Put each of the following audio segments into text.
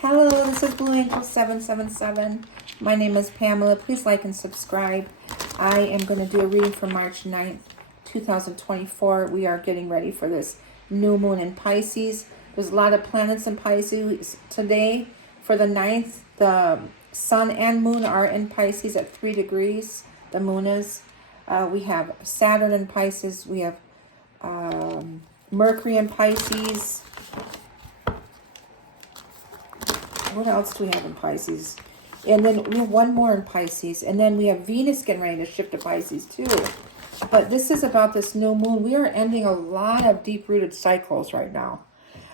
Hello, this is Blue Angel 777. My name is Pamela. Please like and subscribe. I am going to do a reading for March 9th, 2024. We are getting ready for this new moon in Pisces. There's a lot of planets in Pisces today. For the 9th, the sun and moon are in Pisces at 3 degrees. The moon is. We have Saturn in Pisces. We have Mercury in Pisces. What else do we have in Pisces? And then we have one more in Pisces. And then we have Venus getting ready to shift to Pisces too. But this is about this new moon. We are ending a lot of deep-rooted cycles right now.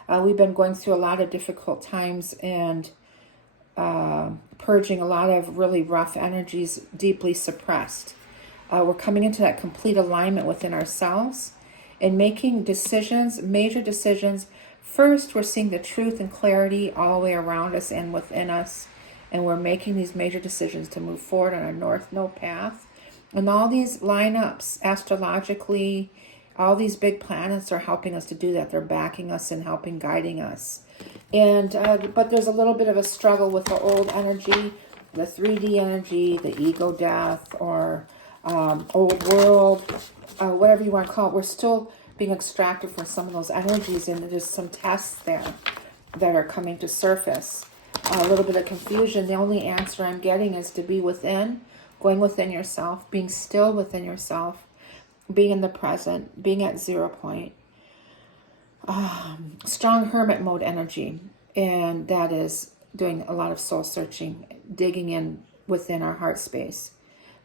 We've been going through a lot of difficult times and purging a lot of really rough energies, deeply suppressed. We're coming into that complete alignment within ourselves and making decisions, major decisions. First, we're seeing the truth and clarity all the way around us and within us. And we're making these major decisions to move forward on our North Node path. And all these lineups, astrologically, all these big planets are helping us to do that. They're backing us and helping, guiding us. And but there's a little bit of a struggle with the old energy, the 3D energy, the ego death, or old world, whatever you want to call it. We're still being extracted from some of those energies, and there's some tests there that are coming to surface. A little bit of confusion. The only answer I'm getting is to be within, going within yourself, being still within yourself, being in the present, being at 0 point. Strong hermit mode energy, and that is doing a lot of soul searching, digging in within our heart space.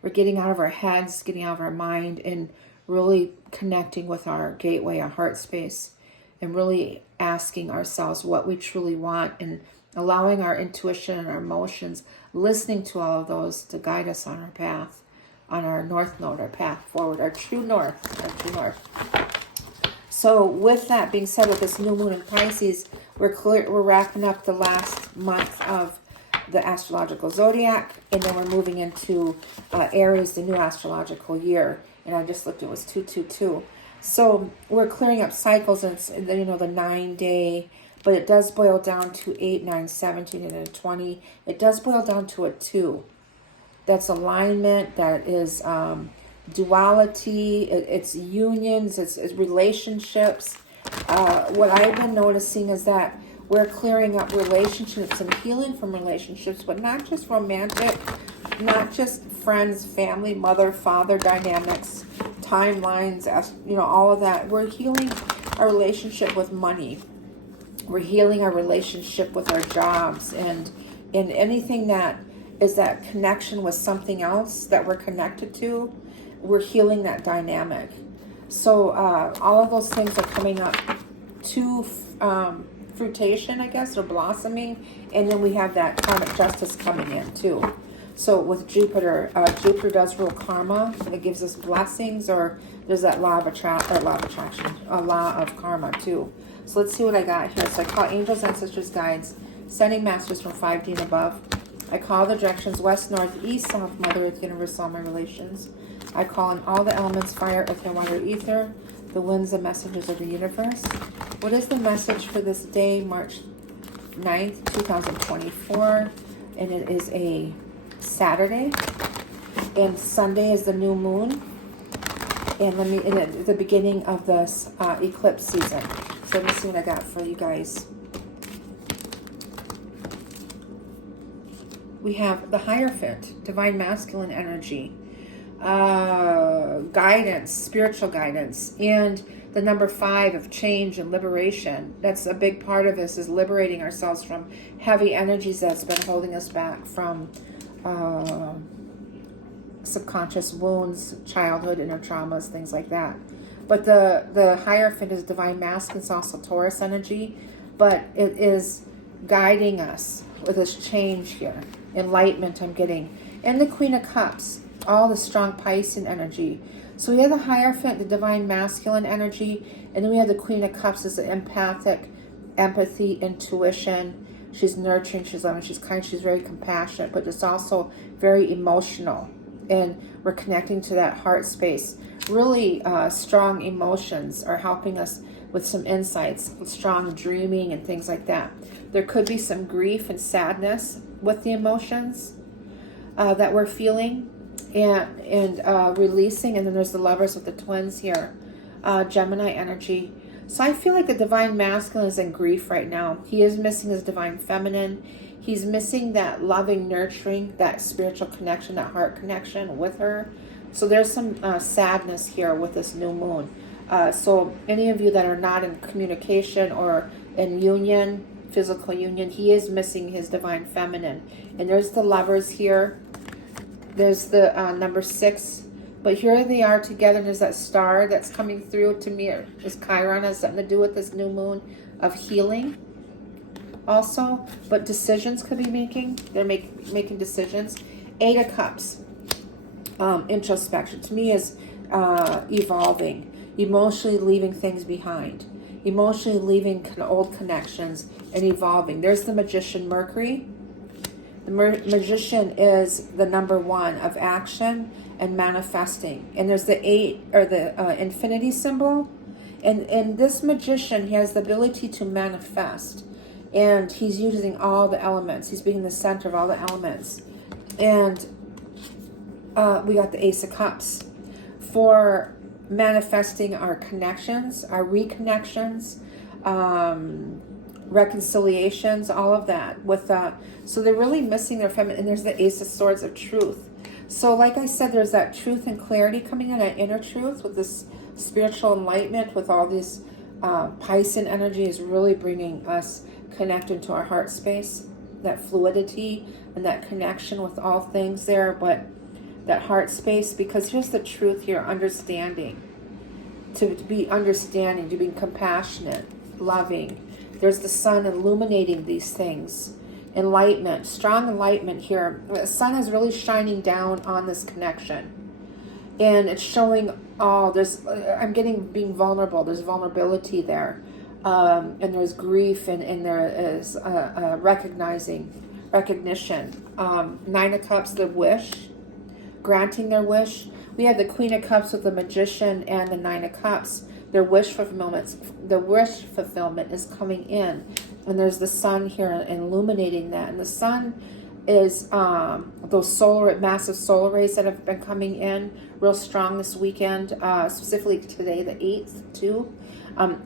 We're getting out of our heads, getting out of our mind, and really connecting with our gateway, our heart space, and really asking ourselves what we truly want and allowing our intuition and our emotions, listening to all of those to guide us on our path, on our North Node, our path forward, our true north, our true north. So with that being said, with this new moon in Pisces, we're wrapping up the last month of the astrological zodiac, and then we're moving into Aries, the new astrological year. And I just looked, it was 222. So we're clearing up cycles, and it's, the 9-day, but it does boil down to 8, 9, 17, and a 20. It does boil down to a 2. That's alignment, that is duality, it's unions, it's relationships. What I've been noticing is that we're clearing up relationships and healing from relationships, but not just romantic, not just friends, family, mother, father dynamics, timelines, all of that. We're healing our relationship with money. We're healing our relationship with our jobs, and anything that is that connection with something else that we're connected to, we're healing that dynamic. So all of those things are coming up to fruition, I guess, or blossoming. And then we have that karmic justice coming in too. So with Jupiter, Jupiter does rule karma. It gives us blessings, or there's that law of attraction, a law of karma too. So let's see what I got here. So I call angels, ancestors, guides, sending masters from 5D and above. I call the directions west, north, east, south, Mother Earth, universe, all my relations. I call in all the elements, fire, earth, and water, ether, the winds and messengers of the universe. What is the message for this day, March 9th, 2024? And it is a Saturday, and Sunday is the new moon, and at the beginning of this eclipse season. So let me see what I got for you guys. We have the Hierophant, divine masculine energy, guidance, spiritual guidance, and the number 5 of change and liberation. That's a big part of this, is liberating ourselves from heavy energies that's been holding us back from subconscious wounds, childhood, inner traumas, things like that. But the Hierophant is divine masculine. It's also Taurus energy, but it is guiding us with this change here. Enlightenment I'm getting. And the Queen of Cups, all the strong Piscean energy. So we have the Hierophant, the divine masculine energy, and then we have the Queen of Cups as the empathic, empathy, intuition. She's nurturing, she's loving, she's kind, she's very compassionate, but it's also very emotional. And we're connecting to that heart space. Really strong emotions are helping us with some insights, strong dreaming and things like that. There could be some grief and sadness with the emotions that we're feeling and releasing. And then there's the Lovers with the twins here, Gemini energy. So I feel like the divine masculine is in grief right now. He is missing his divine feminine. He's missing that loving, nurturing, that spiritual connection, that heart connection with her. So there's some sadness here with this new moon. So any of you that are not in communication or in union, physical union, he is missing his divine feminine. And there's the Lovers here. There's the number 6. But here they are together. There's that star that's coming through. To me, is Chiron, has something to do with this new moon of healing also. But decisions could be making. They're making decisions. 8 of Cups. Introspection. To me is evolving. Emotionally leaving things behind. Emotionally leaving old connections and evolving. There's the Magician, Mercury. The Magician is the number 1 of action and manifesting. And there's the 8, or the infinity symbol. And this Magician has the ability to manifest. And he's using all the elements. He's being the center of all the elements. And we got the Ace of Cups. For manifesting our connections, our reconnections, reconciliations, all of that. With so they're really missing their feminine. And there's the Ace of Swords of truth. So like I said, there's that truth and clarity coming in, that inner truth with this spiritual enlightenment, with all these Piscean energy is really bringing us connected to our heart space, that fluidity and that connection with all things there, but that heart space, because here's the truth here, understanding, to be understanding, to be compassionate, loving. There's the sun illuminating these things. Enlightenment, strong enlightenment here. The sun is really shining down on this connection. And it's showing I'm being vulnerable. There's vulnerability there. And there's grief and there is recognition. 9 of Cups, the wish, granting their wish. We have the Queen of Cups with the Magician and the 9 of Cups. Their wish fulfillment is coming in. And there's the sun here illuminating that. And the sun is those massive solar rays that have been coming in real strong this weekend, specifically today, the 8th too,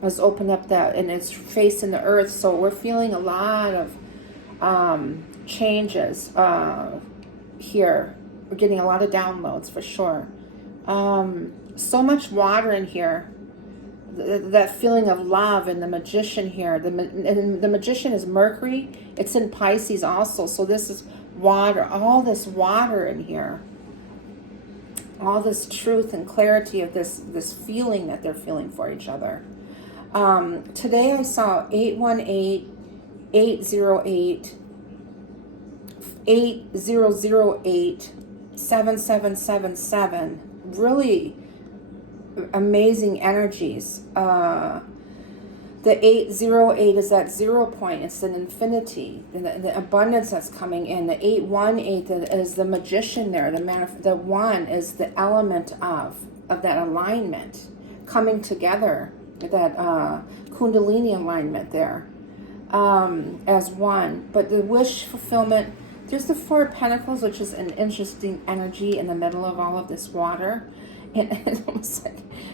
has opened up that, and it's facing the earth. So we're feeling a lot of changes here. We're getting a lot of downloads for sure. So much water in here. That feeling of love, and the Magician here. The Magician is Mercury. It's in Pisces also. So this is water. All this water in here. All this truth and clarity of this feeling that they're feeling for each other. Today I saw 818, 808, 8008, 7777. Really amazing energies. The 808 is that 0 point. It's an infinity, the abundance that's coming in. The 818 is the Magician there. The 1 is the element of that alignment coming together. That Kundalini alignment there as one. But the wish fulfillment. There's the 4 of Pentacles, which is an interesting energy in the middle of all of this water. And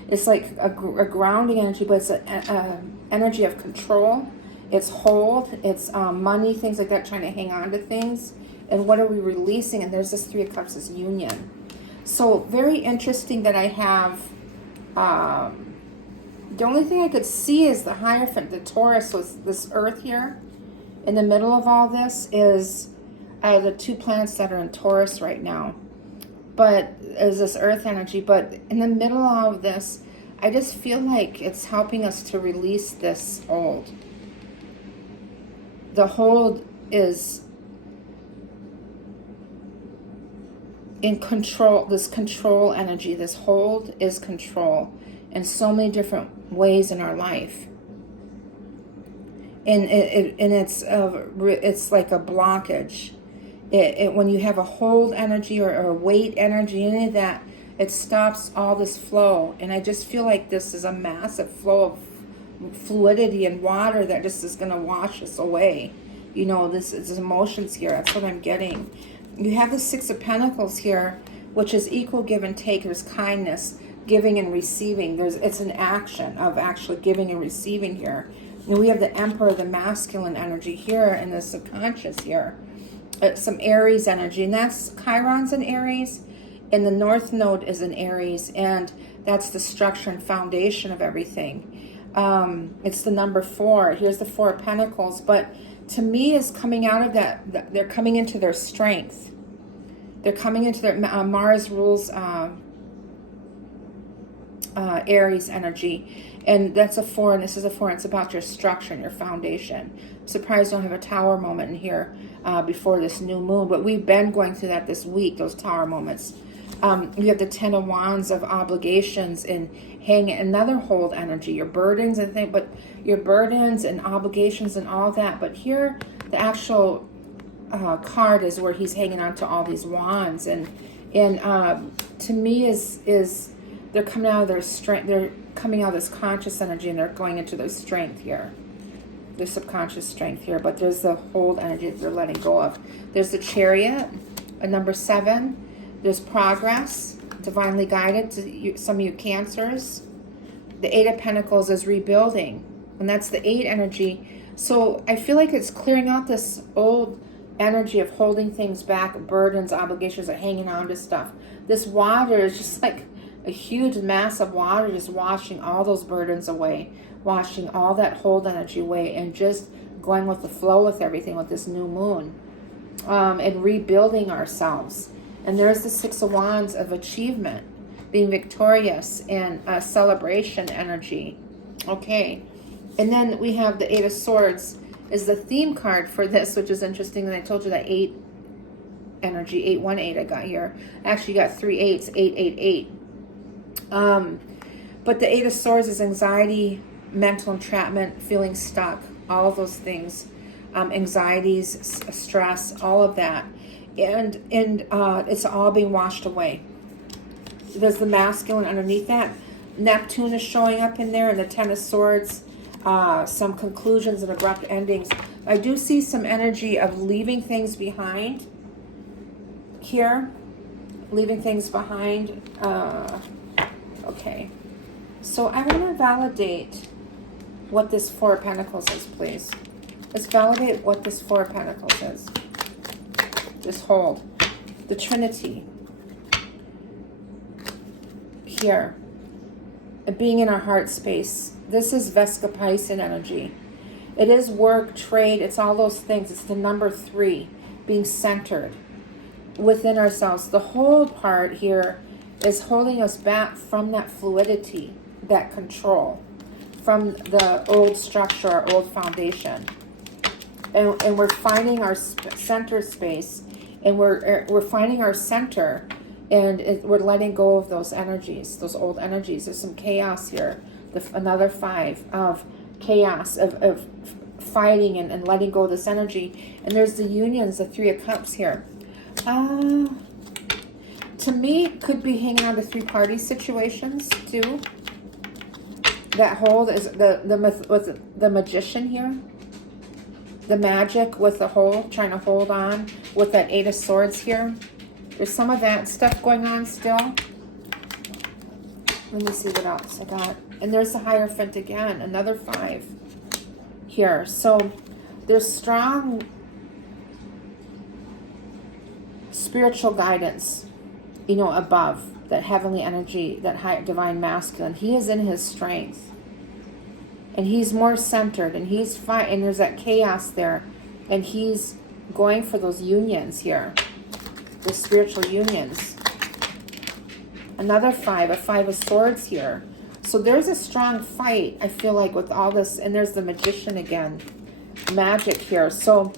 it's like a grounding energy, but it's an energy of control. It's hold. It's money, things like that, trying to hang on to things. And what are we releasing? And there's this 3 of Cups, this union. So very interesting that I have. The only thing I could see is the Hierophant, the Taurus, with this Earth here. In the middle of all this is the 2 planets that are in Taurus right now. But is this earth energy, but in the middle of all of this, I just feel like it's helping us to release this hold. The hold is in control, this control energy. This hold is control in so many different ways in our life. And it's like a blockage. When you have a hold energy or a weight energy, any of that, it stops all this flow. And I just feel like this is a massive flow of fluidity and water that just is going to wash us away. You know, this is emotions here. That's what I'm getting. You have the Six of Pentacles here, which is equal give and take. There's kindness, giving and receiving. It's an action of actually giving and receiving here. And we have the Emperor, the masculine energy here, and the subconscious here. Some Aries energy, and that's Chiron's in Aries, and the North Node is in Aries, and that's the structure and foundation of everything. It's the number 4. Here's the 4 of Pentacles, but to me is coming out of that, they're coming into their strength. They're coming into their, Mars rules Aries energy, and that's a 4, and this is a 4, and it's about your structure and your foundation. I'm surprised I don't have a tower moment in here before this new moon, but we've been going through that this week, those tower moments. You have the 10 of Wands of obligations and hanging, another hold energy, your burdens and things, but your burdens and obligations and all that. But here, the actual card is where he's hanging on to all these wands, and to me is they're coming out of their strength. They're coming out of this conscious energy, and they're going into their strength here, their subconscious strength here. But there's the hold energy that they're letting go of. There's the Chariot, a number 7. There's progress, divinely guided to you, some of you Cancers. The 8 of Pentacles is rebuilding, and that's the 8 energy. So I feel like it's clearing out this old energy of holding things back, burdens, obligations, and hanging on to stuff. This water is just like a huge mass of water, just washing all those burdens away, washing all that hold energy away, and just going with the flow with everything with this new moon, and rebuilding ourselves. And there's the 6 of Wands of achievement, being victorious, and celebration energy. Okay. And then we have the 8 of Swords is the theme card for this, which is interesting. And I told you that 8 energy, 818 I got here. I actually got 3 8s, 888. But the 8 of Swords is anxiety, mental entrapment, feeling stuck, all of those things, anxieties, stress, all of that. And it's all being washed away. There's the masculine underneath that. Neptune is showing up in there, and the 10 of Swords, some conclusions and abrupt endings. I do see some energy of leaving things behind here. Leaving things behind. Okay. So I want to validate what this 4 of Pentacles is, please. Let's validate what this 4 of Pentacles is. Just hold. The Trinity. Here. Being in our heart space. This is Vesca Pisces energy. It is work, trade, it's all those things. It's the number 3. Being centered within ourselves. The whole part here is holding us back from that fluidity, that control, from the old structure, our old foundation. And we're finding our center space, and we're finding our center, and we're letting go of those energies, those old energies. There's some chaos here. Another 5 of chaos, of fighting and letting go of this energy. And there's the unions, the 3 of Cups here. To me, it could be hanging on to 3-party situations too. That hold is with the Magician here. The magic with the hold, trying to hold on with that 8 of Swords here. There's some of that stuff going on still. Let me see what else I got. And there's the Hierophant again, another 5 here. So there's strong spiritual guidance, you know, above, that heavenly energy, that high divine masculine. He is in his strength, and he's more centered, and he's fine. And there's that chaos there, and he's going for those unions here, the spiritual unions. Another 5, a 5 of Swords here. So there's a strong fight, I feel like, with all this. And there's the Magician again, magic here. So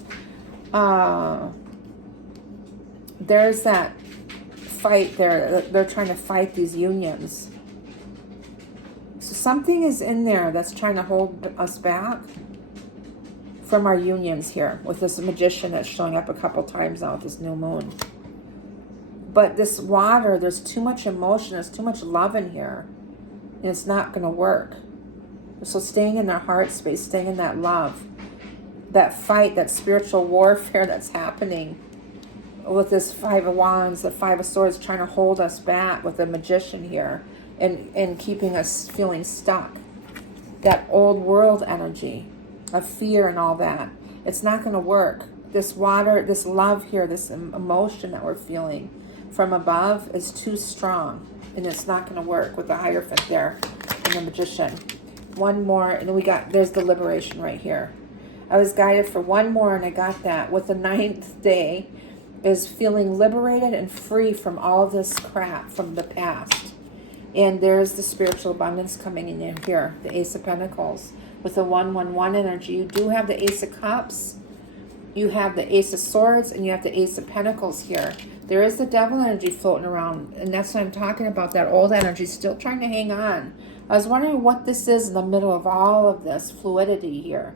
there's that fight there. They're trying to fight these unions. So something is in there that's trying to hold us back from our unions here with this Magician that's showing up a couple times now with this new moon. But this water, there's too much emotion, there's too much love in here, and it's not going to work. So staying in their heart space, staying in that love, that fight, that spiritual warfare that's happening with this Five of Wands, the Five of Swords, trying to hold us back with the Magician here and keeping us feeling stuck. That old world energy of fear and all that. It's not going to work. This water, this love here, this emotion that we're feeling from above is too strong. And it's not going to work with the Hierophant there and the Magician. One more, and we got, there's the liberation right here. I was guided for one more, and I got that. With the 9th day is feeling liberated and free from all this crap from the past. And there's the spiritual abundance coming in here, the Ace of Pentacles. With the 111 energy, you do have the Ace of Cups, you have the Ace of Swords, and you have the Ace of Pentacles here. There is the Devil energy floating around, and that's what I'm talking about, that old energy still trying to hang on. I was wondering what this is in the middle of all of this fluidity here.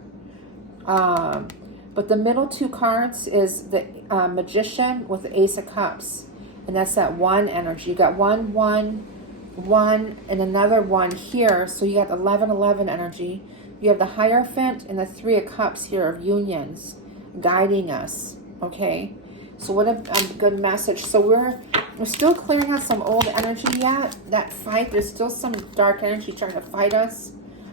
But the middle 2 cards is the Magician with the Ace of Cups, and that's that 1 energy. You got 1, 1, 1, and another 1 here, so you got 11, 11 energy. You have the Hierophant and the 3 of Cups here of unions guiding us, okay? So what a good message. So we're still clearing out some old energy yet. That fight, there's still some dark energy trying to fight us.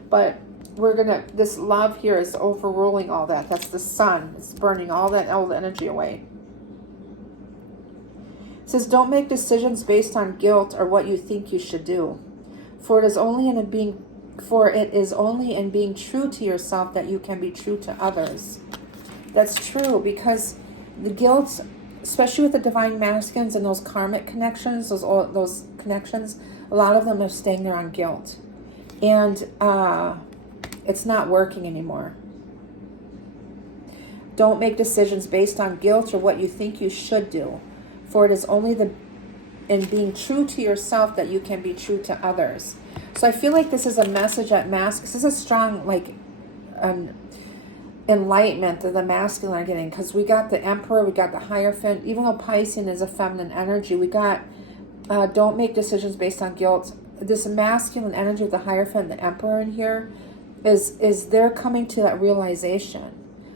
But we're going to, this love here is overruling all that. That's the sun. It's burning all that old energy away. It says, don't make decisions based on guilt or what you think you should do. For it is only in being true to yourself that you can be true to others. That's true, because the guilt, especially with the divine masculines and those karmic connections, those connections, a lot of them are staying there on guilt. And it's not working anymore. Don't make decisions based on guilt or what you think you should do. For it is only in being true to yourself that you can be true to others. So I feel like this is a message at mass, because this is a strong, like, enlightenment that the masculine are getting, because we got the Emperor, we got the Hierophant. Even though Piscean is a feminine energy, we got don't make decisions based on guilt. This masculine energy of the Hierophant, the Emperor in here, is they're coming to that realization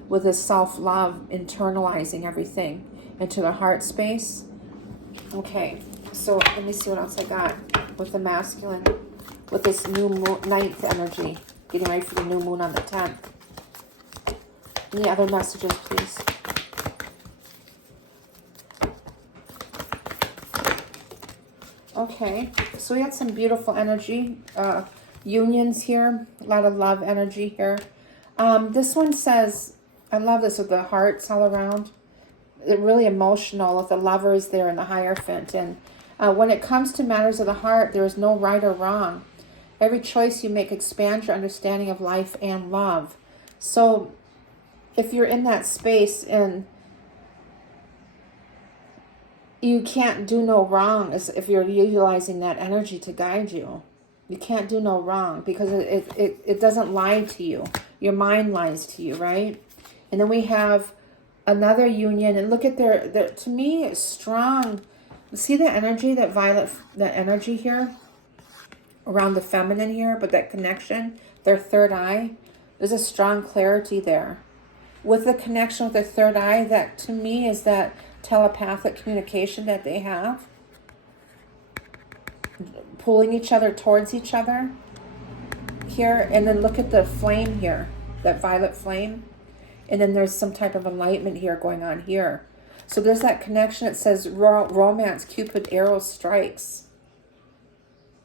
with this self-love, internalizing everything into the heart space. Okay, so let me see what else I got with the masculine, with this new moon, 9th energy, getting ready for the new moon on the 10th. Any other messages, please? Okay, so we had some beautiful energy, unions here, a lot of love energy here. This one says, I love this with the hearts all around. It's really emotional with the lovers there and the Hierophant. And when it comes to matters of the heart, there is no right or wrong. Every choice you make expands your understanding of life and love. So if you're in that space and you can't do no wrong, if you're utilizing that energy to guide you, you can't do no wrong, because it doesn't lie to you. Your mind lies to you, right? And then we have another union, and look at their to me, it's strong. See the energy, that violet, that energy here around the feminine here, but that connection, their third eye, there's a strong clarity there. With the connection with the third eye, that to me is that telepathic communication that they have, pulling each other towards each other here. And then look at the flame here, that violet flame, and then there's some type of enlightenment here going on here. So there's that connection. It says romance, Cupid arrow strikes.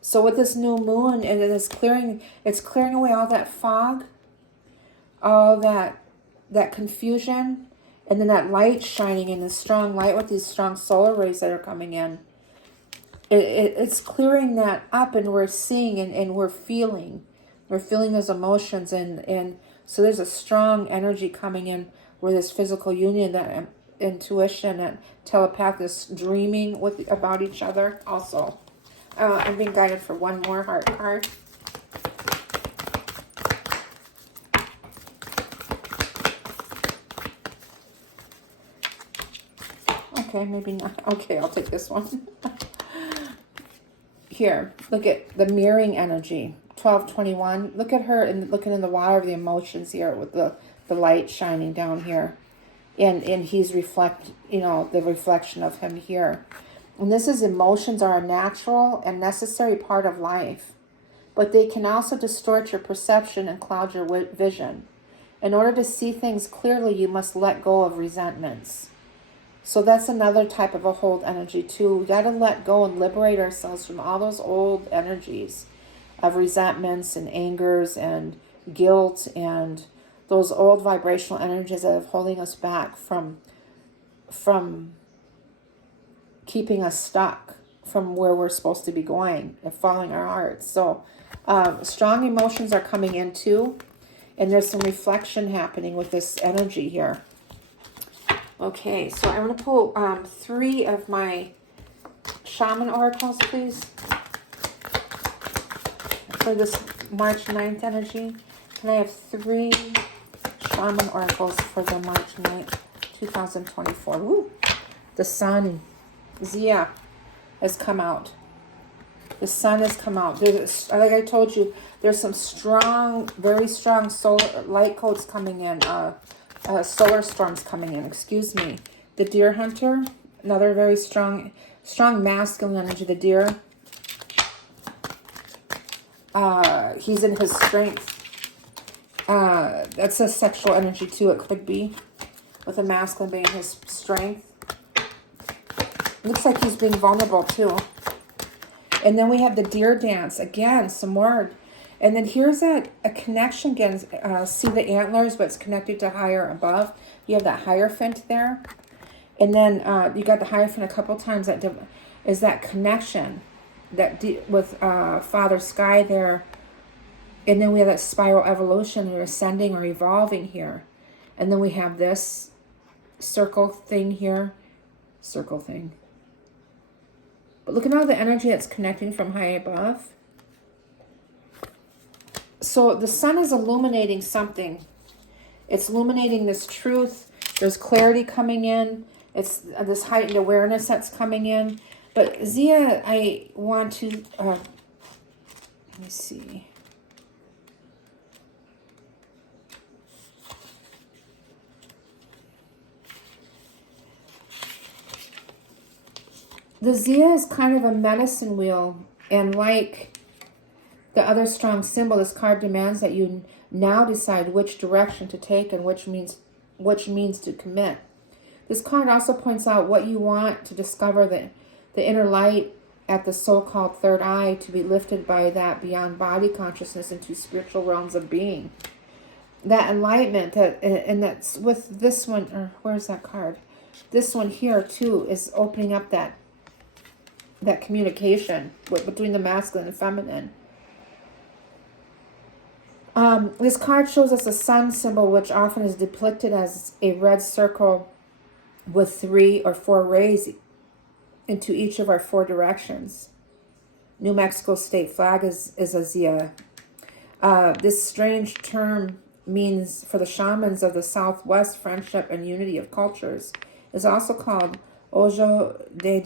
So with this new moon and this clearing, it's clearing away all that fog, all that confusion, and then that light shining in, the strong light with these strong solar rays that are coming in. It's clearing that up, and we're seeing and we're feeling those emotions, and so there's a strong energy coming in where this physical union, that intuition, that telepath, this dreaming about each other. Also, I'm being guided for one more heart card. Okay, maybe not. Okay, I'll take this one. Here, look at the mirroring energy. 1221. Look at her and looking in the water of the emotions here with the light shining down here. And he's the reflection of him here. And this is emotions are a natural and necessary part of life, but they can also distort your perception and cloud your vision. In order to see things clearly, you must let go of resentments. So that's another type of a hold energy too. We got to let go and liberate ourselves from all those old energies of resentments and angers and guilt and those old vibrational energies that are holding us back from keeping us stuck from where we're supposed to be going and following our hearts. So strong emotions are coming in too. And there's some reflection happening with this energy here. Okay, so I'm going to pull 3 of my Shaman Oracles, please. For this March 9th energy. Can I have 3 Shaman Oracles for the March 9th, 2024? Woo! The Sun, ZIA, has come out. The Sun has come out. Like I told you, there's some strong, very strong solar light codes coming in. Solar storms coming in. Excuse me. The Deer Hunter, another very strong masculine energy. The deer. He's in his strength. That's a sexual energy too. It could be with a masculine being his strength. Looks like he's being vulnerable too. And then we have the deer dance. Again, some word. And then here's a connection again. See the antlers, but it's connected to higher above. You have that Hierophant there. And then you got the Hierophant a couple times. That is that connection with Father Sky there. And then we have that spiral evolution or ascending or evolving here. And then we have this circle thing here. Circle thing. But look at all the energy that's connecting from high above. So the Sun is illuminating something. It's illuminating this truth. There's clarity coming in. It's this heightened awareness that's coming in. But ZIA, I want to, let me see. The ZIA is kind of a medicine wheel, and like the other strong symbol, this card demands that you now decide which direction to take and which means to commit. This card also points out what you want to discover, the inner light at the so-called third eye, to be lifted by that beyond body consciousness into spiritual realms of being. That enlightenment, and that's with this one, or where's that card? This one here too is opening up that communication between the masculine and feminine. This card shows us a sun symbol, which often is depicted as a red circle with 3 or 4 rays into each of our 4 directions. New Mexico state flag is a ZIA. This strange term means, for the shamans of the Southwest, friendship and unity of cultures. Is also called Ojo de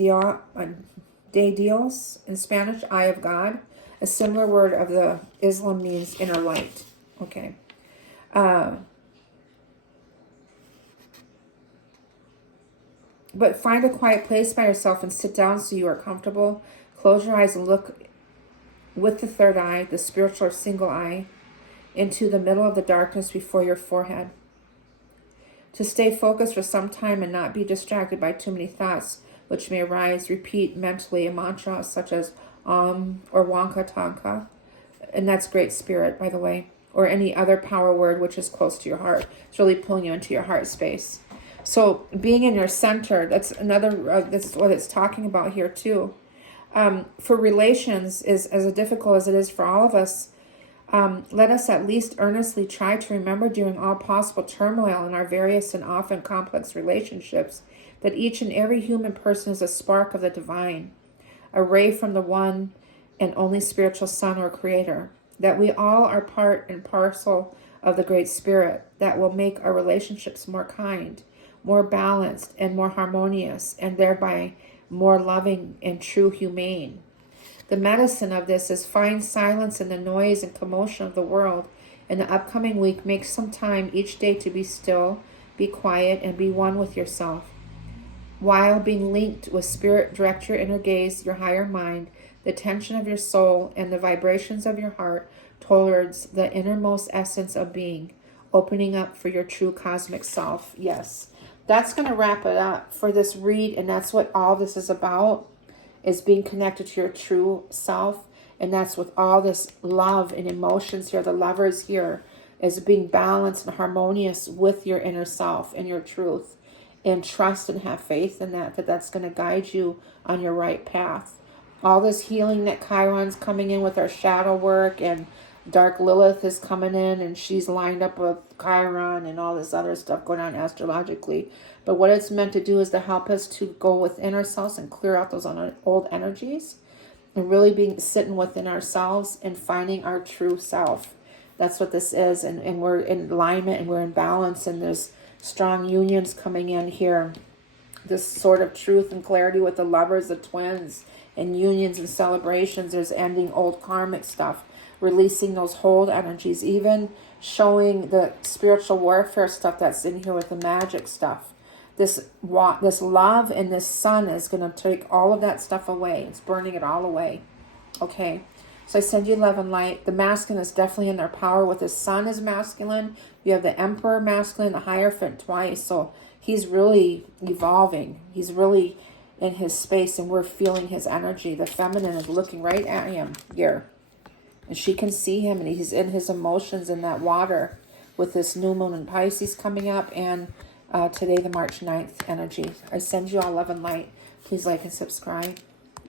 Dios in Spanish, eye of God. A similar word of the Islam means inner light. Okay. But find a quiet place by yourself and sit down so you are comfortable. Close your eyes and look with the third eye, the spiritual or single eye, into the middle of the darkness before your forehead. To stay focused for some time and not be distracted by too many thoughts which may arise, repeat mentally a mantra such as Om or Wanka Tanka, and that's Great Spirit, by the way, or any other power word which is close to your heart. It's really pulling you into your heart space. So being in your center, that's that's what it's talking about here too. For relations, is as difficult as it is for all of us, let us at least earnestly try to remember during all possible turmoil in our various and often complex relationships that each and every human person is a spark of the divine, a ray from the one and only spiritual sun or creator, that we all are part and parcel of the Great Spirit that will make our relationships more kind, more balanced, and more harmonious, and thereby more loving and true humane. The medicine of this is find silence in the noise and commotion of the world. In the upcoming week, make some time each day to be still, be quiet, and be one with yourself. While being linked with spirit, direct your inner gaze, your higher mind, the tension of your soul, and the vibrations of your heart towards the innermost essence of being, opening up for your true cosmic self. Yes, that's going to wrap it up for this read, and that's what all this is about, is being connected to your true self. And that's with all this love and emotions here. The lovers here is being balanced and harmonious with your inner self and your truth. And trust and have faith in that's going to guide you on your right path. All this healing that Chiron's coming in with our shadow work, and Dark Lilith is coming in and she's lined up with Chiron and all this other stuff going on astrologically. But what it's meant to do is to help us to go within ourselves and clear out those old energies, and really being sitting within ourselves and finding our true self. That's what this is. And we're in alignment and we're in balance, and there's strong unions coming in here. This sort of truth and clarity with the lovers, the twins, and unions and celebrations. There's ending old karmic stuff, releasing those hold energies, even showing the spiritual warfare stuff that's in here with the magic stuff. This love and this sun is going to take all of that stuff away. It's burning it all away. Okay. So I send you love and light. The masculine is definitely in their power. With the sun is masculine. You have the emperor masculine, the Hierophant twice. So he's really evolving. He's really in his space, and we're feeling his energy. The feminine is looking right at him here. And she can see him, and he's in his emotions in that water with this new moon in Pisces coming up, and today the March 9th energy. I send you all love and light. Please like and subscribe.